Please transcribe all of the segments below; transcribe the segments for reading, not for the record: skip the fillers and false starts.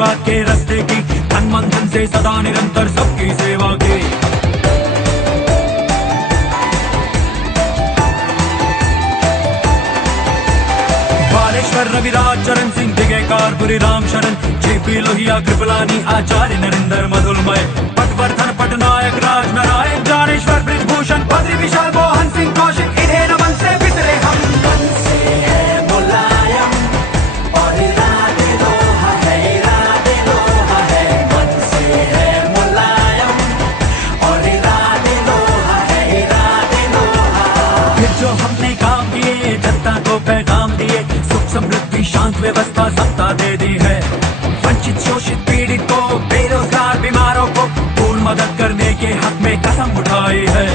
समाजवाद के रास्ते की, तन मन धन से सदा निरंतर सबकी सेवा की। बालेश्वर रविराज चरण सिंह दिगेकार पुरी राम शरण, जेपी लोहिया कृपलानी आचार्य नरेंद्र मधुलमय, पटवर्धन पटनायक राज नारायण ज्ञानेश्वर ब्रिजभूषण बद्री विशाल मोहन सिंह कौशिक, इन्हें नमन से बिसरे हम। मन से है मुलायम और इरादे लोहा है, इरादे लोहा है। मन से है मुलायम और इरादे लोहा है, इरादे लोहा। फिर जो हमने काम किए, जनता को पैगाम दिए, सुख समृद्धि शांत व्यवस्था सत्ता दे दी है। वंचित शोषित पीड़ित को, बेरोजगार बीमारों को पूर्ण मदद करने के हक में कसम उठाई है।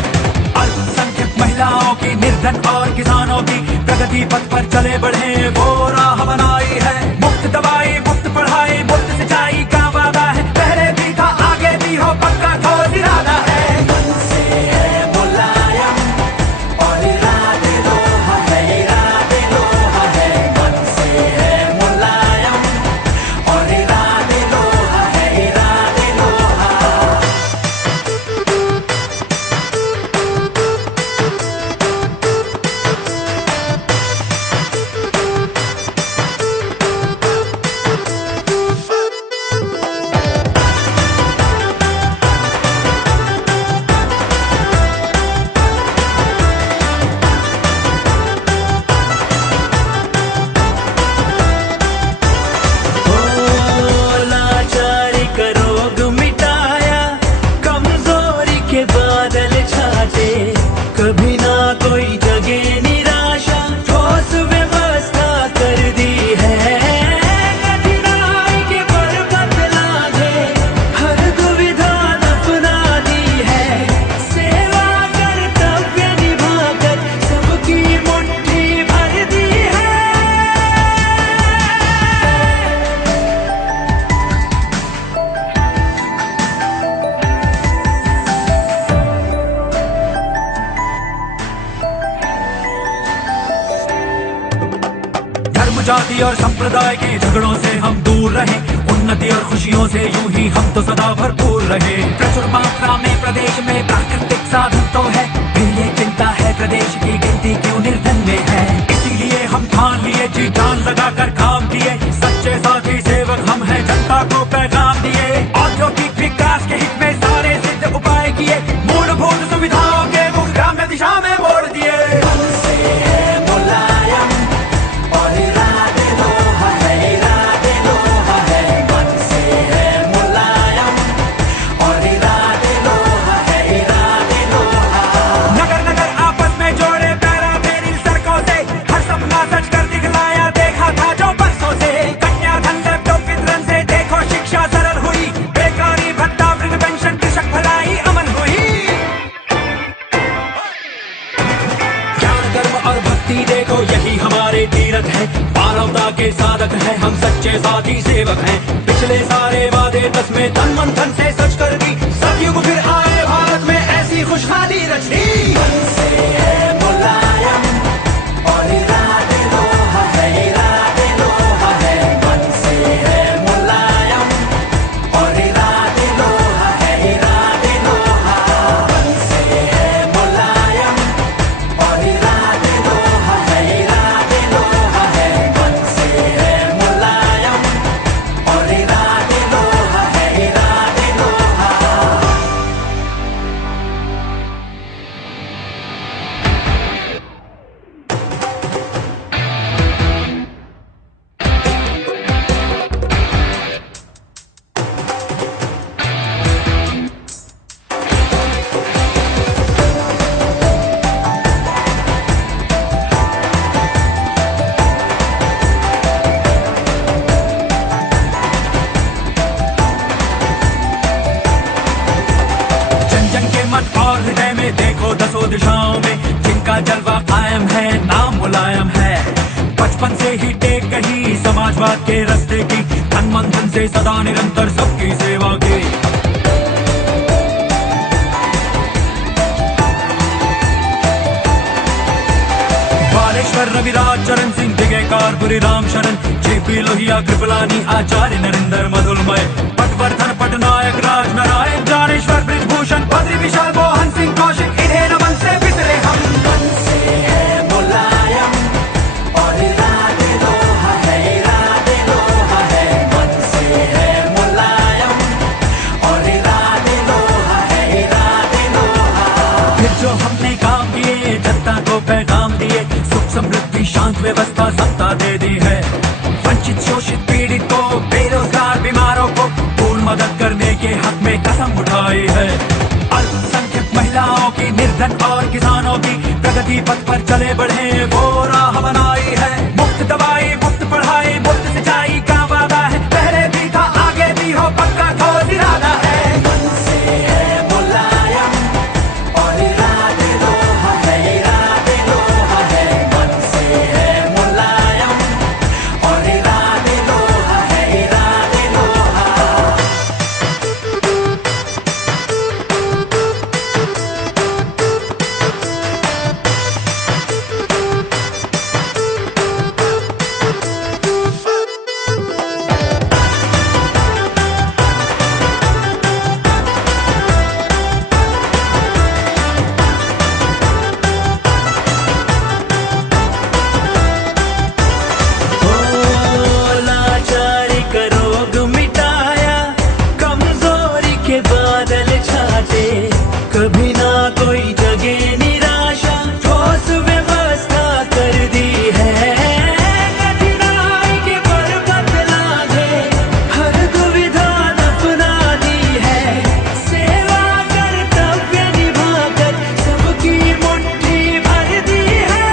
अल्पसंख्यक महिलाओं की, निर्धन और किसानों की प्रगति पथ पर चले बढ़े वो राह बनाई है। मुफ्त दवाई, मुफ्त पढ़ाई, मुफ्त सिंचाई का वादा है, पहले भी था आगे भी हो, पक्का ठोस इरादा है। मन से है मुलायम और इरादे लोहा है, इरादे लोहा है। मन से है मुलायम और इरादे लोहा है, इरादे लोहा। लाचारी का रोग मिटाया, कमजोरी के बादल छाटे, कभी ना कोई जगे निराशा, ठोस व्यवस्था कर दी है। कठिनाई के पर्वत लांघे, हर दुविधा दफना दी है। सेवा कर्तव्य निभाकर सबकी मुट्ठी भर दी है। धर्म जाति और संप्रदाय के झगड़ों से हम दूर रहे, उन्नति और खुशियों से यूं ही हम तो सदा भरपूर रहे। प्रचुर मात्रा में प्रदेश में प्राकृतिक साधन तो है, फिर ये चिंता है प्रदेश की गिनती क्यों निर्धन में है। इसीलिए हम ठान लिए, जी जान लगाकर काम किए, सच्चे साथी सेवक हम हैं, जनता को पैगाम दिए। औद्योगिक विकास के हित में सारे सिद्ध उपाय किए, मूलभूत सुविधाओं के मुख ग्राम्य दिशा में मोड़ दिए। मन से है मुलायम और इरादे लोहा है, इरादे लोहा है। मन से है मुलायम और इरादे लोहा है, इरादे लोहा। नगर नगर आपस में जोड़े, पैरा फेरी सड़कों से, हर सपना सच कर दिखलाया, देखा था जो बरसों से। कन्याधन लैपटॉप वितरण से देखो शिक्षा सरल हुई, बेकारी भत्ता वृद्ध पेंशन कृषक भलाई अमन हुई। ज्ञान कर्म और भक्ति देखो यही हमारे तीरथ है, मानवता के साधक हैं हम, सच्चे साथी सेवक हैं। पिछले सारे वादे 10 में तन मन धन से सच कर दी, सतयुग फिर आए भारत में ऐसी खुशहाली रच दी। मन से है मुलायम और इरादे लोहा है, इरादे लोहा है। मन से है मुलायम और इरादे लोहा है, इरादे लोहा। मन से है मुलायम और इरादे लोहा है, इरादे लोहा है। मन से है मुलायम और इरादे लोहा है, इरादे लोहा। जन जन के मन और हृदय में देखो दसों दिशाओं में, जिनका जलवा कायम है, नाम मुलायम है। बचपन से ही टेक कही समाजवाद के रास्ते की, तन मन धन से सदा निरंतर सबकी सेवा की। बालेश्वर रविराज चरण सिंह दिगेकार पुरी राम शरण जेपी लोहिया कृपलानी आचार्य नरेंद्र मधुलमय पटवर्धन पटनायक राज नारायण ज्ञानेश्वर ब्रिजभूषण बद्री विशाल मोहन सिंह कौशिक इन्हें नमन से पितरे हम मन से है मुलायम और इरादे लोहा है इरादे लोहा है मन से है मुलायम और इरादे लोहा है इरादे लोहा। फिर जो हमने काम किए जनता को पैगाम दिए सुख समृद्धि शांत व्यवस्था सत्ता दे दी है वंचित शोषित पीड़ित को बेरोजगार बीमारों को पूर्ण मदद करने के हक में कसम उठाई है अल्पसंख्यक महिलाओं की निर्धन और किसानों की प्रगति पथ पर चले बढ़े वो राह बनाई है मुफ्त दवाई मुफ्त पढ़ाई मुफ्त सिंचाई का वादा है पहले भी था आगे भी हो पक्का ठोस इरादा है मन से है मुलायम और इरादे लोहा है इरादे लोहा है मन से है मुलायम और इरादे लोहा है इरादे लोहा। लाचारी का रोग मिटाया कमजोरी के बादल छाटे कभी ना कोई जगह निराशा ठोस व्यवस्था कर दी है कठिनाई के पर्वत लादे हर दुविधा अपना दी है सेवा कर्तव्य निभाकर सबकी मुट्ठी भर दी है।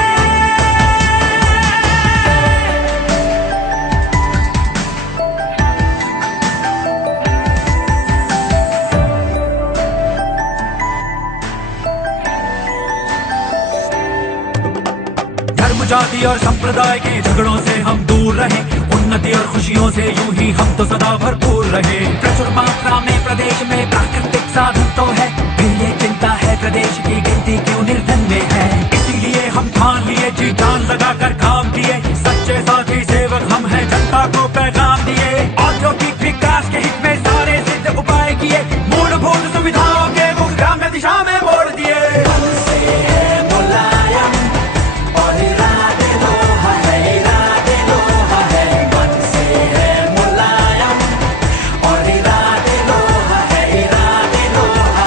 धर्म जाति और संप्रदाय के झगड़ों से हम दूर रहे उन्नति और खुशियों से यूं ही हम तो सदा भरपूर रहे प्रचुर मात्रा में प्रदेश में प्राकृतिक साधन तो है फिर ये चिंता है प्रदेश की गिनती क्यों निर्धन में है इसीलिए हम ठान लिए जी जान लगा कर काम किए सच्चे साथी सेवक हम हैं जनता को पैगाम दिए औद्योगिक विकास के हित में सारे सिद्ध उपाय किए मूलभूत सुविधाओं के मुख ग्राम्य दिशा में मोड़ दिए मन से है मुलायम और इरादे लोहा है इरादे लोहा है मन से है मुलायम और इरादे लोहा है इरादे लोहा।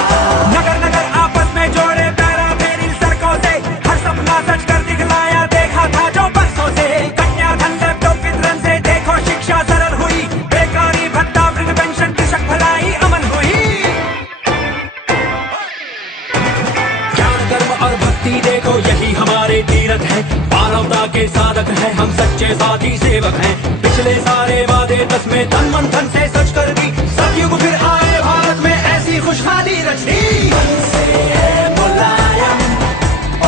नगर नगर आपस में जोड़े पैरा फेरी सड़कों से हर सपना सच कर दिखलाया देखा था जो बरसों से कन्याधन लैपटॉप वितरण से देखो शिक्षा सरल हुई बेकारी भत्ता वृद्ध पेंशन कृषक भलाई अमन हुई ज्ञान कर्म और भक्ति देखो यही हमारे तीरथ है मानवता के साधक है हम सच्चे साथी सेवक हैं पिछले सारे वादे दस में तन मन धन से सच कर दी सतयुग फिर आए भारत में ऐसी खुशहाली रचनी मन से है मुलायम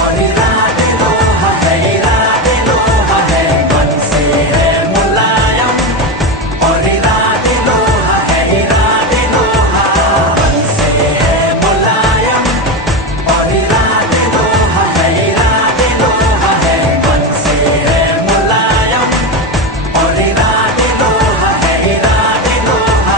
और इरादे लोहा है इरादे लोहा है मन से है मुलायम और इरादे लोहा है इरादे लोहा मन से है मुलायम और इरादे लोहा है इरादे लोहा है मन से है मुलायम और इरादे लोहा है इरादे लोहा।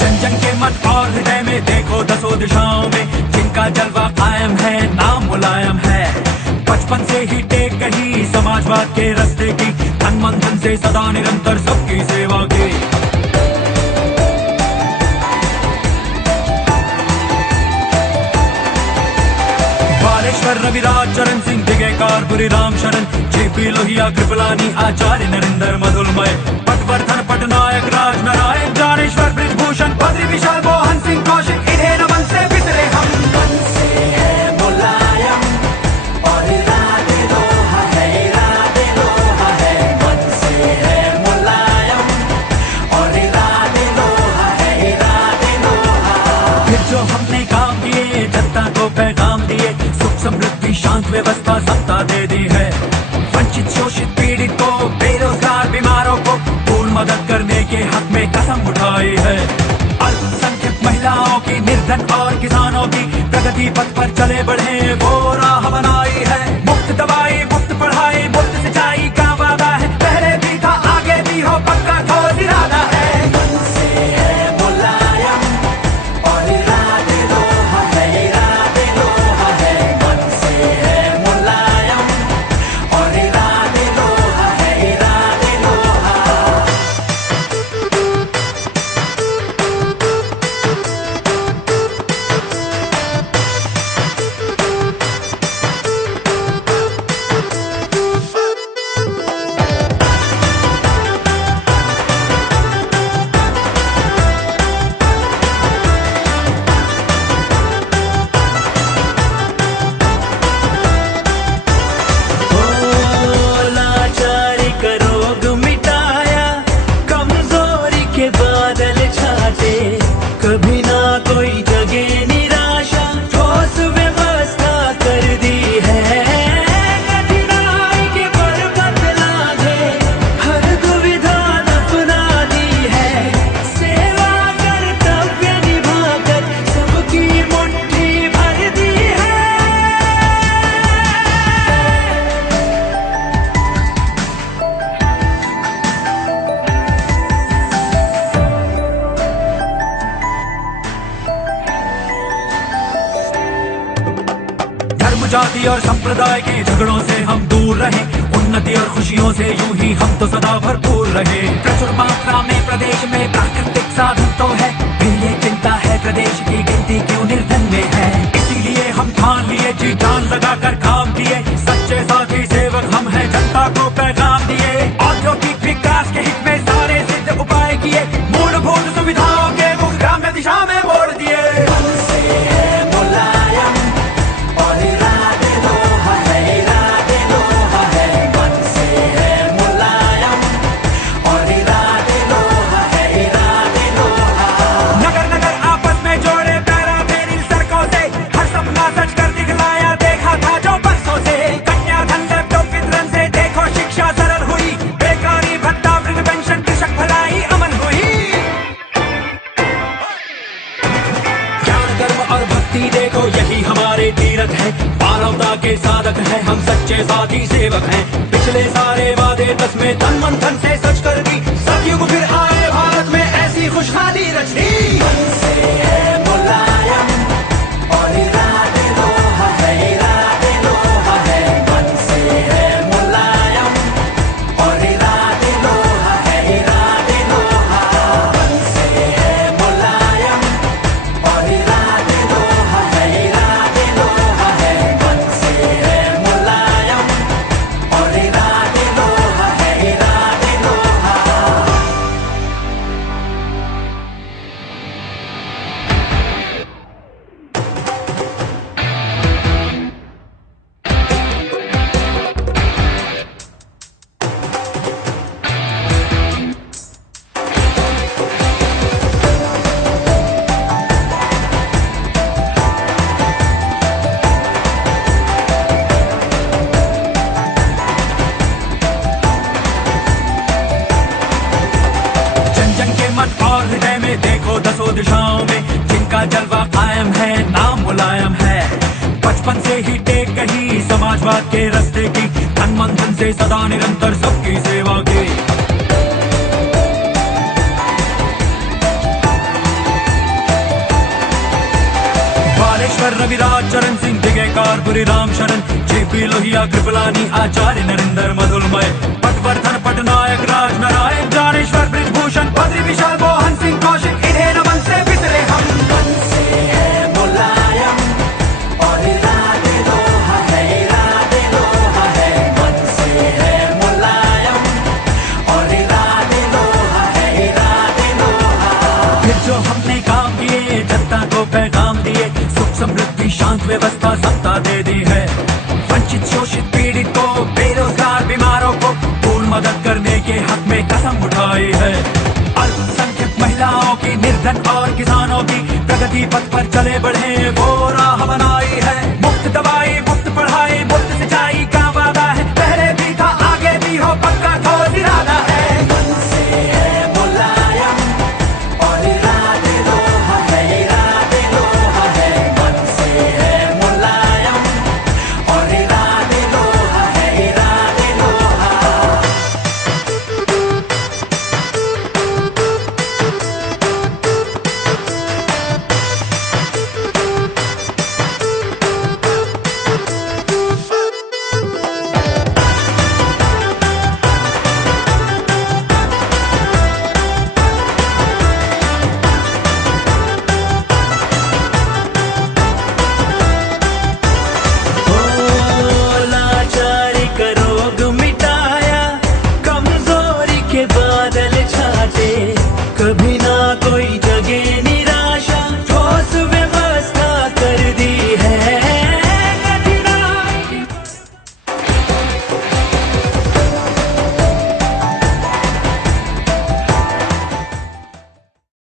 जन जन के मत और हृदय में देखो दसों दिशाओं में जिनका जलवा कायम है नाम मुलायम है बचपन से ही टेक कही समाजवाद के रास्ते की तन मन धन से सदा निरंतर सबकी सेवा की बालेश्वर रविराज चरण सिंह दिगेकार पुरी राम शरण जेपी लोहिया कृपलानी आचार्य नरेंद्र मधुलमय पटवर्धन पटनायक राज नारायण ज्ञानेश्वर ब्रिजभूषण बद्री विशाल मोहन सिंह कौशिक इन्हें नमन से पितरे हम मन से है मुलायम और इरादे लोहा है व्यवस्था समता दे दी है। वंचित शोषित पीड़ित को, बेरोजगार बीमारों को पूर्ण मदद करने के हक में कसम उठाई है। अल्पसंख्यक महिलाओं की, निर्धन और किसानों की प्रगति पथ पर चले बढ़े वो राह बनाई है। मुफ्त दवाई, मुफ्त पढ़ाई, मुफ्त सिंचाई का वादा है, पहले भी था आगे भी हो, पक्का ठोस इरादा है। मन से है मुलायम और इरादे लोहा है, इरादे लोहा है। मन से है मुलायम और इरादे लोहा है, इरादे लोहा। लाचारी का रोग मिटाया, कमजोरी के बादल छाटे, कभी ना कोई जगे निराशा, ठोस व्यवस्था कर दी है। कठिनाई के पर्वत लांघे, हर दुविधा दफना दी है। सेवा कर्तव्य निभाकर सबकी मुट्ठी भर दी है। धर्म, जाति और संप्रदाय के झगड़ों से हम दूर रहे, उन्नति और खुशियों से यूं ही हम तो सदा भरपूर रहे। प्रचुर मात्रा में प्रदेश में प्राकृतिक साधन तो है, फिर ये चिंता है प्रदेश की गिनती क्यों निर्धन में है। इसीलिए हम ठान लिए, जी जान लगाकर काम किए, सच्चे साथी सेवक हम हैं, जनता को पैगाम दिए। औद्योगिक विकास के हित में सारे सिद्ध उपाय किए, मूलभूत सुविधाओं के मुख ग्राम्य दिशा में मोड़ दिए। मन से है मुलायम और इरादे लोहा है, इरादे लोहा है। मन से है मुलायम और इरादे लोहा है, इरादे लोहा। नगर नगर आपस में जोड़े, पैरा फेरी सड़कों से, हर सपना सच कर दिखलाया, देखा था जो बरसों से। कन्याधन लैपटॉप वितरण से देखो शिक्षा सरल हुई, बेकारी भत्ता, वृद्ध पेंशन, कृषक भलाई अमल हुई। ज्ञान, कर्म और भक्ति देखो यही हमारे तीरथ है, मानवता के साधक हैं हम, सच्चे साथी सेवक हैं। पिछले सारे वादे 10 में तन मन धन से सच कर दी, सतयुग फिर आए भारत में ऐसी खुशहाली रच दी। मन से है मुलायम और इरादे लोहा है, इरादे लोहा है। मन से है मुलायम और इरादे लोहा है, इरादे लोहा। मन से है मुलायम और इरादे लोहा है, इरादे लोहा है। मन से है मुलायम और इरादे लोहा है, इरादे लोहा। जन जन के मन और हृदय में देखो दसों दिशाओं में, जिनका जलवा कायम है, नाम मुलायम है। बचपन से ही टेक कही समाजवाद के रास्ते की, तन मन धन से सदा निरंतर सबकी सेवा की। बालेश्वर रविराज चरण सिंह, दिगेकार पुरी राम शरण, जेपी लोहिया कृपलानी, आचार्य नरेंद्र मधुलमय, पटवर्धन पटनायक राज नारायण, ज्ञानेश्वर ब्रिजभूषण, बद्री विशाल, मोहन सिंह कौशिक, इन्हें नमन से बिसरे हम। मन से है मुलायम और इरादे लोहा है, इरादे लोहा है। मन से है मुलायम और इरादे लोहा है, इरादे लोहा। फिर जो हमने काम किए, जनता को पैगाम दिए, सुख समृद्धि शांत व्यवस्था समता दे दी है। वंचित शोषित पीड़ित को, बेरोजगार बीमारों को पूर्ण मदद करने के हक में कसम उठाई है। अल्पसंख्यक महिलाओं की, निर्धन और किसानों की प्रगति पथ पर चले बढ़े वो राह बनाई है। मुफ्त दवाई, मुफ्त पढ़ाई, मुफ्त सोई